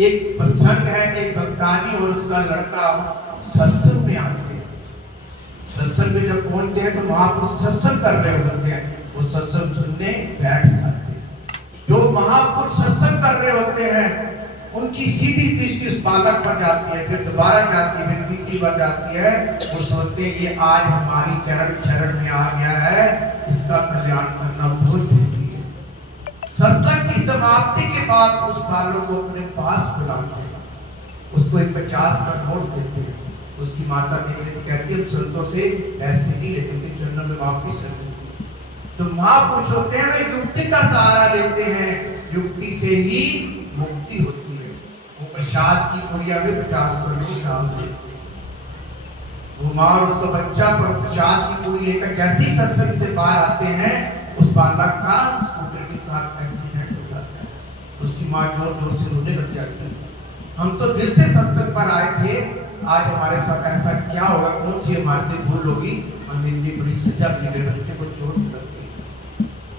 एक प्रसंग है, एक भक्तानी और उसका लड़का सत्संग में आते हैं। सत्संग में जब पहुंचते हैं तो महापुरुष सत्संग कर रहे होते हैं, वो सत्संग सुनने बैठ जाते हैं। जो महापुरुष सत्संग कर रहे होते हैं उनकी सीधी दृष्टि उस बालक पर जाती है, फिर दोबारा जाती है, फिर तीसरी बार जाती है। वो सोचते हैं ये आज हमारी चरण शरण में आ गया है, इसका कल्याण करना बहुत जरूरी है। सत्संग की समाप्ति के बाद उस बालक को अपने पास बुलाते हैं, उसको एक 50 का नोट देते हैं। उसकी माता देख लेती, कहती है संतों से ऐसे नहीं लेते, उनके चरणों में वापिस रख देते। तो महापुरुष होते हैं वे युक्ति का सहारा लेते हैं, युक्ति से ही मुक्ति होती है। वो प्रसाद की पुड़िया में 50 करोड़ डाल देते हैं। वो माँ और उसका बच्चा प्रसाद की पूरी लेकर जैसे ही सत्संग से बाहर आते हैं, उस बालक का स्कूटर के साथ एक्सीडेंट हो जाता है। तो उसकी माँ जोर जोर से रोने लग जाती है। हम तो दिल से सत्संग पर आए थे, आज हमारे साथ ऐसा क्या होगा, कौन सी हमारे से भूल होगी, हमने इतनी बड़ी सजा अपने बच्चे को चोट लग गई।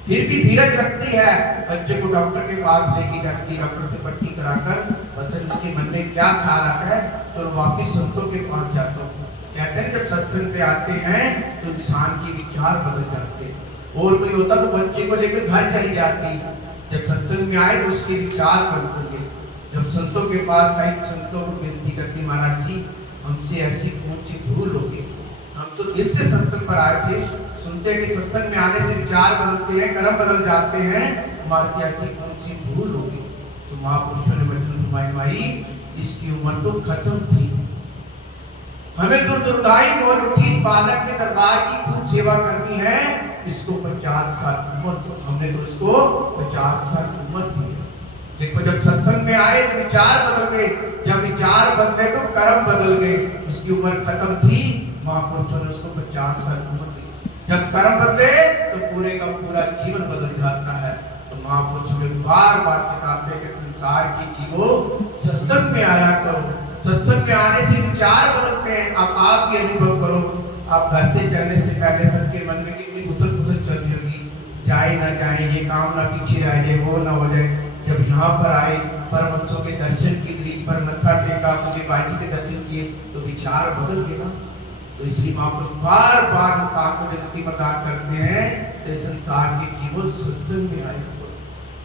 फिर भी धीरज रखती है, बच्चे को डॉक्टर के पास लेके जाती, डॉक्टर से पट्टी कराकर बच्चे उसके मन में क्या ख्याल आता है, तो वापिस संतों के पास जाता हूँ। कहते हैं जब सत्संग पे आते हैं तो इंसान के विचार बदल जाते हैं। और कोई होता तो बच्चे को लेकर घर चली जाती, जब सत्संग में आए तो उसके विचार बदल गए। जब संतों के पास आई, संतों को विनती करती, महाराज जी हमसे ऐसी कौन सी भूल होगी, हम तो दिल से सत्संग पर आए थे, सुनते कि सत्संग में आने से विचार बदलते हैं, कर्म बदल जाते हैं, हमारे से ऐसी कौन सी भूल होगी। तो महापुरुषों ने वचन फरमाए, माई इसकी उम्र तो खत्म थी, हमें दुर्दाई मौज उठी, इस बालक के दरबार की खूब सेवा करनी है, इसको 50 साल उम्र दो। हमने तो इसको 50 साल उम्र दी। देखो जब सत्संग में आए तो विचार बदल गए, जब विचार बदले तो कर्म बदल गए। उसकी उम्र खत्म थी, महापुरुषों ने उसको 50 साल उम्र दी। जब कर्म बदले तो पूरे का पूरा जीवन बदल जाता है। तो महापुरुष में बार बार बताते हैं कि संसार की जीवो सत्संग में आया करो, सत्संग में आने से विचार बदलते हैं। अब आप भी अनुभव करो, आप घर से चलने से पहले सबके मन में कितनी उथल पुथल चल रही होगी, जाए ना जाए, ये काम ना पीछे रह जाए, वो ना हो जाए। जब यहाँ पर आए, परमहंसों के दर्शन की, दरीज पर मत्था टेका, मुझे बाजी के दर्शन किए, तो विचार बदल गए ना। तो इसलिए महापुरुष बार बार इंसान को जगती प्रदान करते हैं, तो संसार के जीवों सत्संग में आए।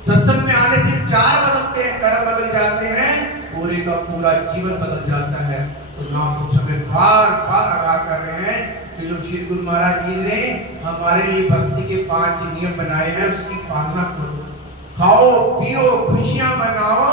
सत्संग में आने से विचार बदलते हैं, कर्म बदल जाते हैं, पूरे का पूरा जीवन बदल जाता है। तो महापुरुष हमें बार बार आगाह कर रहे हैं कि जो श्री गुरु महाराज जी ने हमारे लिए भक्ति के 5 नियम बनाए हैं, उसकी पालना करो, खाओ पियो खुशियां मनाओ,